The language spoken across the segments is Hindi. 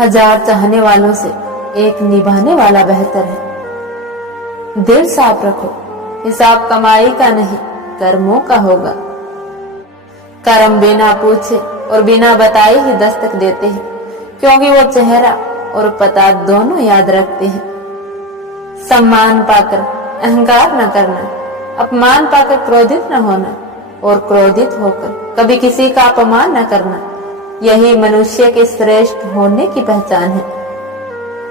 1000 चाहने वालों से एक निभाने वाला बेहतर है। दिल साफ रखो, हिसाब कमाई का नहीं कर्मों का होगा। कर्म बिना पूछे और बिना बताए ही दस्तक देते हैं, क्योंकि वो चेहरा और पता दोनों याद रखते हैं। सम्मान पाकर अहंकार न करना, अपमान पाकर क्रोधित न होना और क्रोधित होकर कभी किसी का अपमान न करना, यही मनुष्य के श्रेष्ठ होने की पहचान है।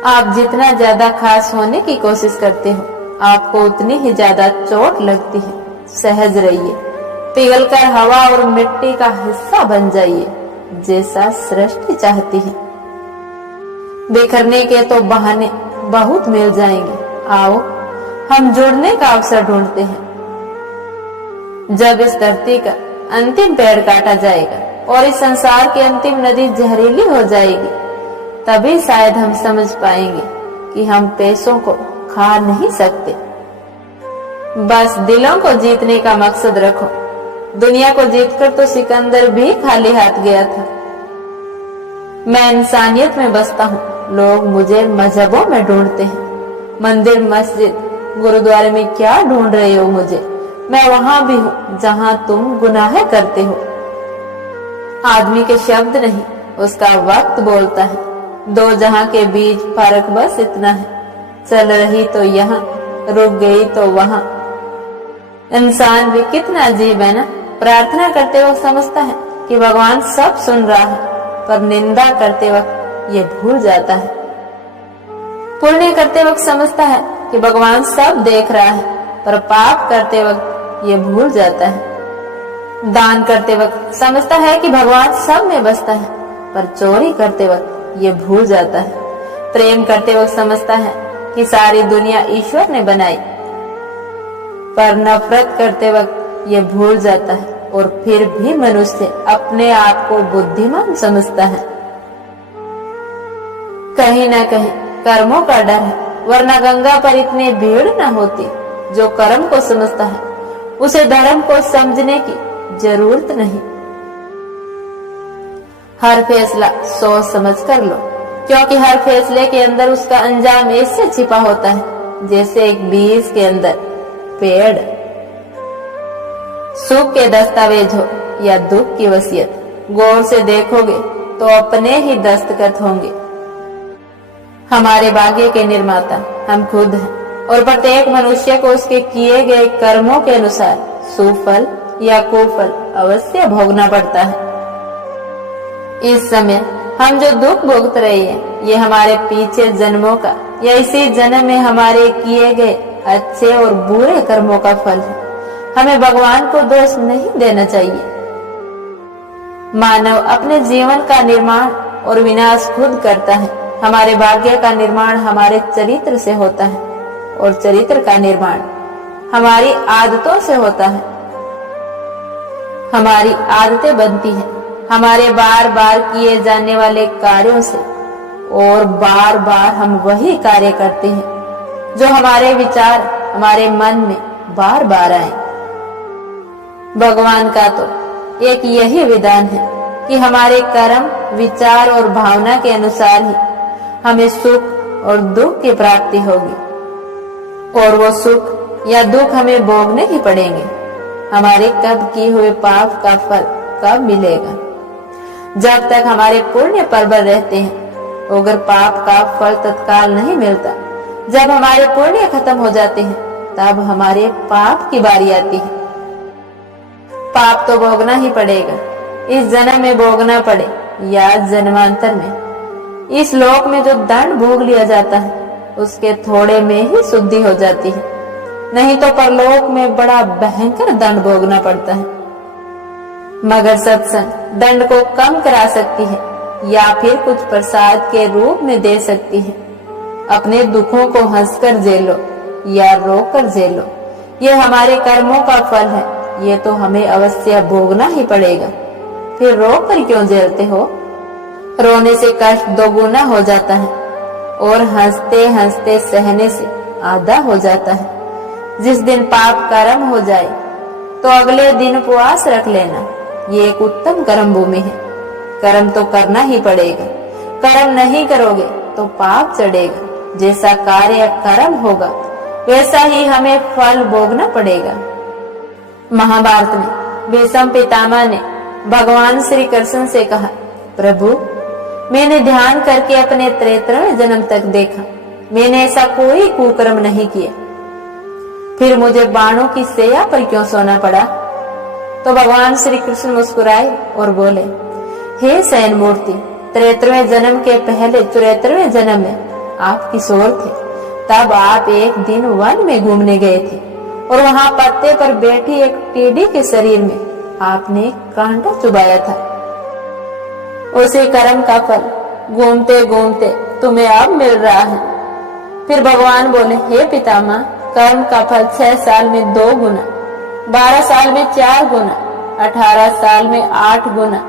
आप जितना ज्यादा खास होने की कोशिश करते हो, आपको उतनी ही ज्यादा चोट लगती है। सहज रहिए, पिघलकर हवा और मिट्टी का हिस्सा बन जाइए, जैसा सृष्टि चाहती है। बिखरने के तो बहाने बहुत मिल जाएंगे, आओ हम जुड़ने का अवसर ढूंढते हैं। जब इस धरती का अंतिम पेड़ काटा जाएगा और इस संसार की अंतिम नदी जहरीली हो जाएगी, तभी शायद हम समझ पाएंगे कि हम पैसों को खा नहीं सकते। बस दिलों को जीतने का मकसद रखो। दुनिया को जीतकर तो सिकंदर भी खाली हाथ गया था। मैं इंसानियत में बसता हूँ, लोग मुझे मजहबों में ढूंढते हैं। मंदिर, मस्जिद, गुरुद्वारे में क्या ढूंढ रहे हो मुझे? मैं वहां भी हूँ जहाँ तुम गुनाह करते हो। आदमी के शब्द नहीं, उसका वक्त बोलता है। दो जहां के बीच फर्क बस इतना है, चल रही तो यहाँ, रुक गई तो वहां। इंसान भी कितना अजीब है ना। प्रार्थना करते वक्त समझता है कि भगवान सब सुन रहा है, पर निंदा करते वक्त ये भूल जाता है। पुण्य करते वक्त समझता है कि भगवान सब देख रहा है, पर पाप करते वक्त ये भूल जाता है। दान करते वक्त समझता है कि भगवान सब में बसता है, पर चोरी करते वक्त ये भूल जाता है। प्रेम करते वक्त समझता है कि सारी दुनिया ईश्वर ने बनाई, पर नफरत करते वक्त ये भूल जाता है और फिर भी मनुष्य अपने आप को बुद्धिमान समझता है। कहीं ना कहीं कर्मों का डर है, वरना गंगा पर इतनी भीड़ न होती। जो कर्म को समझता है, उसे धर्म को समझने की जरूरत नहीं। हर फैसला सोच समझ कर लो, क्योंकि हर फैसले के अंदर उसका अंजाम ऐसे छिपा होता है जैसे एक बीज के अंदर पेड़। सुख के दस्तावेज हो या दुख की वसीयत, गौर से देखोगे तो अपने ही दस्तखत होंगे। हमारे भाग्य के निर्माता हम खुद हैं और प्रत्येक मनुष्य को उसके किए गए कर्मों के अनुसार सुफल या कुफल अवश्य भोगना पड़ता है। इस समय हम जो दुख भोग रहे हैं, ये हमारे पीछे जन्मों का या इसी जन्म में हमारे किए गए अच्छे और बुरे कर्मों का फल है। हमें भगवान को दोष नहीं देना चाहिए। मानव अपने जीवन का निर्माण और विनाश खुद करता है। हमारे भाग्य का निर्माण हमारे चरित्र से होता है और चरित्र का निर्माण हमारी आदतों से होता है। हमारी आदतें बनती हैं हमारे बार बार किए जाने वाले कार्यों से, और बार बार हम वही कार्य करते हैं जो हमारे विचार हमारे मन में बार बार आए। भगवान का तो एक यही विधान है कि हमारे कर्म, विचार और भावना के अनुसार ही हमें सुख और दुख की प्राप्ति होगी, और वो सुख या दुख हमें भोगने ही पड़ेंगे। हमारे कब किए हुए पाप का फल कब मिलेगा? जब तक हमारे पुण्य प्रबल रहते हैं। अगर पाप का फल तत्काल नहीं मिलता, जब हमारे पुण्य खत्म हो जाते हैं, तब हमारे पाप की बारी आती है। पाप तो भोगना ही पड़ेगा, इस जन्म में भोगना पड़े या जन्मांतर में। इस लोक में जो दंड भोग लिया जाता है, उसके थोड़े में ही शुद्धि हो जाती है, नहीं तो परलोक में बड़ा भयंकर दंड भोगना पड़ता है। मगर सत्संग दंड को कम करा सकती है या फिर कुछ प्रसाद के रूप में दे सकती है। अपने दुखों को हंसकर झेलो या रोकर झेलो, ये हमारे कर्मों का फल है। ये तो हमें अवश्य भोगना ही पड़ेगा, फिर रोकर क्यों झेलते हो? रोने से कष्ट दोगुना हो जाता है और हंसते हंसते सहने से आधा हो जाता है। जिस दिन पाप कर्म हो जाए तो अगले दिन उपवास रख लेना, ये एक उत्तम कर्म भूमि है। कर्म तो करना ही पड़ेगा, कर्म नहीं करोगे तो पाप चढ़ेगा। जैसा कार्य कर्म होगा वैसा ही हमें फल भोगना पड़ेगा। महाभारत में भीष्म पितामह ने भगवान श्री कृष्ण से कहा, प्रभु मैंने ध्यान करके अपने 73वें जन्म तक देखा, मैंने ऐसा कोई कुकर्म नहीं किया, फिर मुझे बाणों की सैया पर क्यों सोना पड़ा? तो भगवान श्री कृष्ण मुस्कुराए और बोले, हे शयन मूर्ति, 73वें जन्म के पहले 74वें जन्म में आप किशोर थे। तब आप एक दिन वन में घूमने गए थे और वहां पत्ते पर बैठी एक टेढ़ी के शरीर में आपने कांटा चुभाया था। उसी कर्म का फल घूमते घूमते तुम्हें अब मिल रहा है। फिर भगवान बोले, हे पितामह, कर्म का फल 6 साल में 2 गुना, 12 साल में 4 गुना, 18 साल में 8 गुना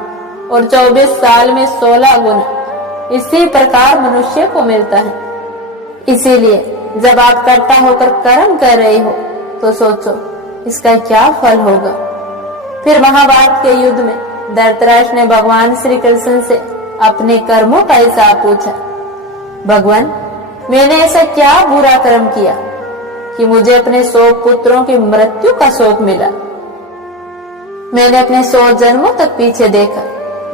और 24 साल में 16 गुना इसी प्रकार मनुष्य को मिलता है। इसीलिए जब आप कर्ता होकर कर्म कर रहे हो तो सोचो इसका क्या फल होगा। फिर महाभारत के युद्ध में धृतराष्ट्र ने भगवान श्री कृष्ण से अपने कर्मों का हिसाब पूछा। भगवान, मैंने ऐसा क्या बुरा कर्म किया कि मुझे अपने 100 पुत्रों की मृत्यु का शोक मिला? मैंने अपने 100 जन्मों तक पीछे देखा,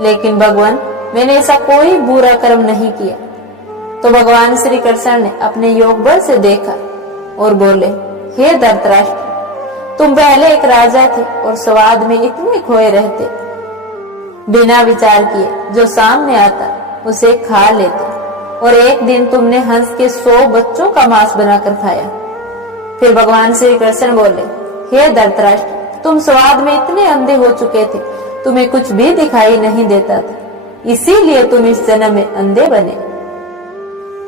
लेकिन भगवान मैंने ऐसा कोई बुरा कर्म नहीं किया। तो भगवान श्री कृष्ण ने अपने योग बल से देखा और बोले, हे धृतराष्ट्र, तुम पहले एक राजा थे और स्वाद में इतने खोए रहते, बिना विचार किए जो सामने आता उसे खा लेते, और एक दिन तुमने हंस के 100 बच्चों का मांस बनाकर खाया। फिर भगवान श्री कृष्ण बोले, हे धृतराष्ट्र, तुम स्वाद में इतने अंधे हो चुके थे, तुम्हें कुछ भी दिखाई नहीं देता था, इसीलिए तुम इस जन्म में अंधे बने।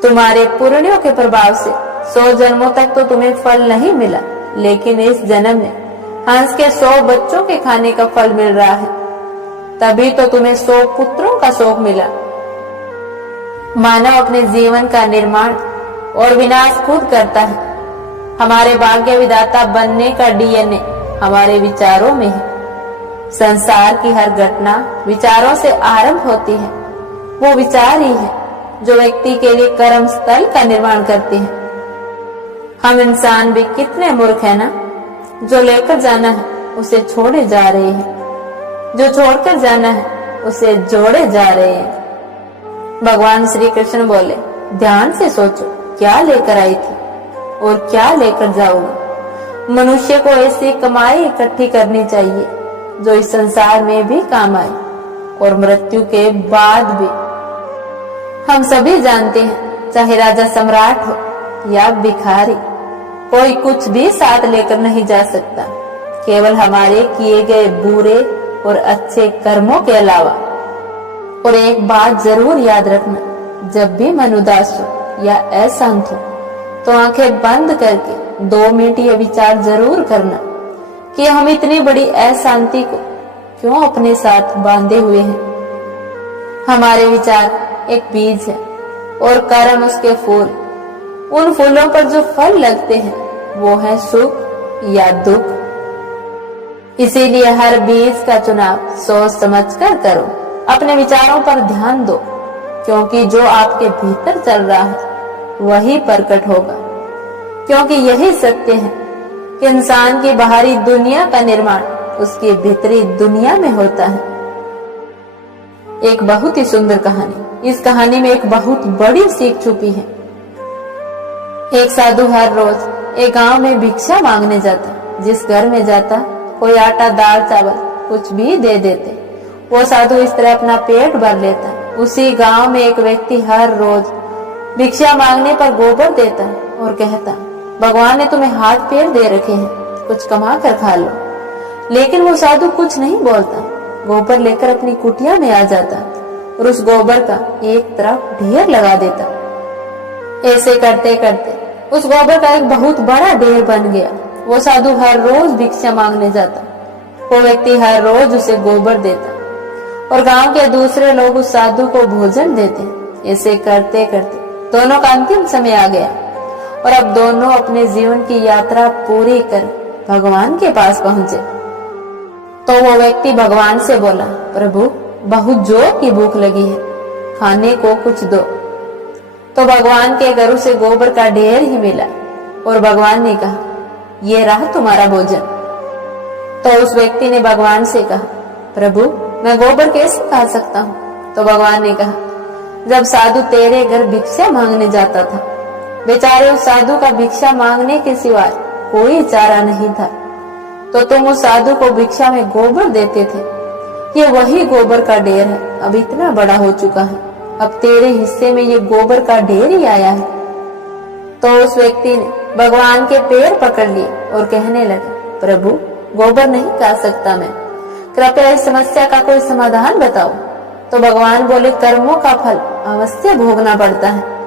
तुम्हारे पुण्यों के प्रभाव से 100 जन्मों तक तो तुम्हें फल नहीं मिला, लेकिन इस जन्म में हंस के 100 बच्चों के खाने का फल मिल रहा है, तभी तो तुम्हें 100 पुत्रों का शोक मिला। मानव अपने जीवन का निर्माण और विनाश खुद करता है। हमारे भाग्य विधाता बनने का डीएनए हमारे विचारों में है। संसार की हर घटना विचारों से आरंभ होती है। वो विचार ही है जो व्यक्ति के लिए कर्म स्थल का निर्माण करते हैं। हम इंसान भी कितने मूर्ख है ना, जो लेकर जाना है उसे छोड़े जा रहे हैं, जो छोड़कर जाना है उसे जोड़े जा रहे हैं। भगवान श्री कृष्ण बोले, ध्यान से सोचो क्या लेकर आई थी और क्या लेकर जाओगे। मनुष्य को ऐसी कमाई इकट्ठी करनी चाहिए जो इस संसार में भी काम आए और मृत्यु के बाद भी। हम सभी जानते हैं, चाहे राजा सम्राट हो या भिखारी, कोई कुछ भी साथ लेकर नहीं जा सकता, केवल हमारे किए गए बुरे और अच्छे कर्मों के अलावा। और एक बात जरूर याद रखना, जब भी मन उदास हो या अशांत हो तो आंखें बंद करके 2 मिनट ये विचार जरूर करना कि हम इतनी बड़ी अशांति को क्यों अपने साथ बांधे हुए हैं। हमारे विचार एक बीज है और कर्म उसके फूल। उन फूलों पर जो फल लगते हैं वो है सुख या दुख। इसीलिए हर बीज का चुनाव सोच समझकर करो। अपने विचारों पर ध्यान दो, क्योंकि जो आपके भीतर चल रहा है वही प्रकट होगा। क्योंकि यही सत्य है कि इंसान की बाहरी दुनिया का निर्माण उसकी भीतरी दुनिया में होता है। एक बहुत ही सुंदर कहानी। इस कहानी में एक बहुत बड़ी सीख छुपी है। एक साधु हर रोज एक गांव में भिक्षा मांगने जाता। जिस घर में जाता कोई आटा दाल चावल कुछ भी दे देते। वो साधु इस तरह अपना पेट भर लेता। उसी गांव में एक व्यक्ति हर रोज भिक्षा मांगने पर गोबर देता और कहता, भगवान ने तुम्हें हाथ पैर दे रखे हैं, कुछ कमा कर खा लो। लेकिन वो साधु कुछ नहीं बोलता, गोबर लेकर अपनी कुटिया में आ जाता और उस गोबर का एक तरफ ढेर लगा देता। ऐसे करते करते उस गोबर का एक बहुत बड़ा ढेर बन गया। वो साधु हर रोज भिक्षा मांगने जाता। वो व्यक्ति हर रोज उसे गोबर देता और गांव के दूसरे लोग उस साधु को भोजन देते। ऐसे करते करते दोनों का अंतिम समय आ गया और अब दोनों अपने जीवन की यात्रा पूरी कर भगवान के पास पहुंचे। तो वो व्यक्ति भगवान से बोला, प्रभु बहुत जोर की भूख लगी है, खाने को कुछ दो। तो भगवान के घर उसे गोबर का ढेर ही मिला और भगवान ने कहा, ये रहा तुम्हारा भोजन। तो उस व्यक्ति ने भगवान से कहा, प्रभु मैं गोबर कैसे खा सकता हूँ? तो भगवान ने कहा, जब साधु तेरे घर भिक्षा मांगने जाता था, बेचारे उस साधु का भिक्षा मांगने के सिवाय कोई चारा नहीं था, तो तुम उस साधु को भिक्षा में गोबर देते थे। ये वही गोबर का ढेर है, अब इतना बड़ा हो चुका है, अब तेरे हिस्से में ये गोबर का ढेर ही आया है। तो उस व्यक्ति ने भगवान के पैर पकड़ लिए और कहने लगा, प्रभु गोबर नहीं खा सकता मैं, कृपया इस समस्या का कोई समाधान बताओ। तो भगवान बोले, कर्मों का फल अवश्य भोगना पड़ता है।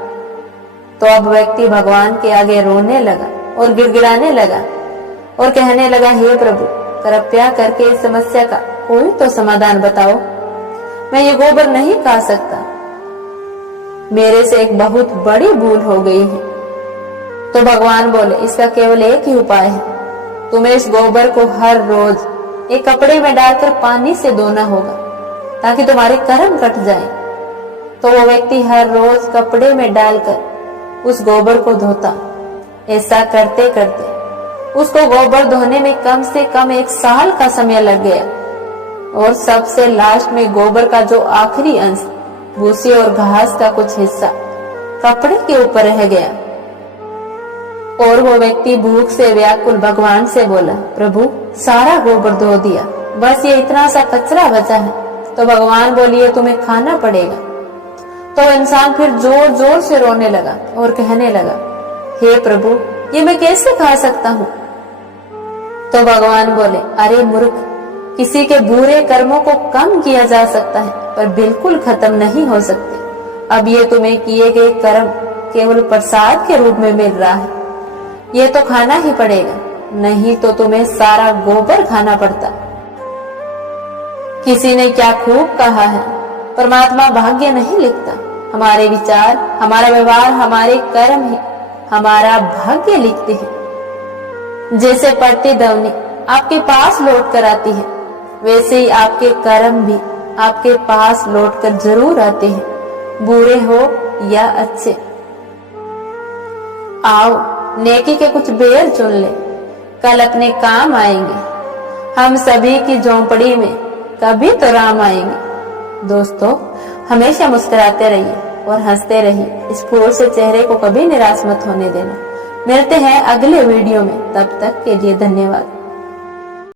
तो अब व्यक्ति भगवान के आगे रोने लगा और गिड़गिड़ाने लगा और कहने लगा, हे प्रभु कृपया करके इस समस्या का कोई तो समाधान बताओ, मैं ये गोबर नहीं खा सकता, मेरे से एक बहुत बड़ी भूल हो गई है। तो भगवान बोले, इसका केवल एक ही उपाय है, तुम्हें इस गोबर को हर रोज एक कपड़े में डालकर पानी से धोना होगा ताकि तुम्हारे कर्म कट जाएं। तो वो व्यक्ति हर रोज कपड़े में डालकर उस गोबर को धोता। ऐसा करते करते उसको गोबर धोने में कम से कम 1 साल का समय लग गया और सबसे लास्ट में गोबर का जो आखिरी अंश, भूसी और घास का कुछ हिस्सा कपड़े के ऊपर रह गया। और वो व्यक्ति भूख से व्याकुल भगवान से बोला, प्रभु सारा गोबर धो दिया, बस ये इतना सा कचरा बचा है। तो भगवान बोलिए, तुम्हें खाना पड़ेगा। तो इंसान फिर जोर जोर से रोने लगा और कहने लगा, हे प्रभु ये मैं कैसे खा सकता हूँ? तो भगवान बोले, अरे मूर्ख, किसी के बुरे कर्मों को कम किया जा सकता है पर बिल्कुल खत्म नहीं हो सकते। अब ये तुम्हें किए गए कर्म केवल प्रसाद के रूप में मिल रहा है, ये तो खाना ही पड़ेगा, नहीं तो तुम्हें सारा गोबर खाना पड़ता। किसी ने क्या खूब कहा है, परमात्मा भाग्य नहीं लिखता, हमारे विचार, हमारा व्यवहार, हमारे कर्म ही हमारा भाग्य लिखते हैं। जैसे पड़ती ध्वनि आपके पास लौट कर आती है, वैसे ही आपके कर्म भी आपके पास लौट कर जरूर आते हैं, बुरे हो या अच्छे। आओ नेकी के कुछ बेर चुन ले, कल अपने काम आएंगे। हम सभी की झोंपड़ी में कभी तो राम आएंगे। दोस्तों हमेशा मुस्कुराते रहिए और हंसते रहिए, इस फूल से चेहरे को कभी निराश मत होने देना। मिलते हैं अगले वीडियो में, तब तक के लिए धन्यवाद।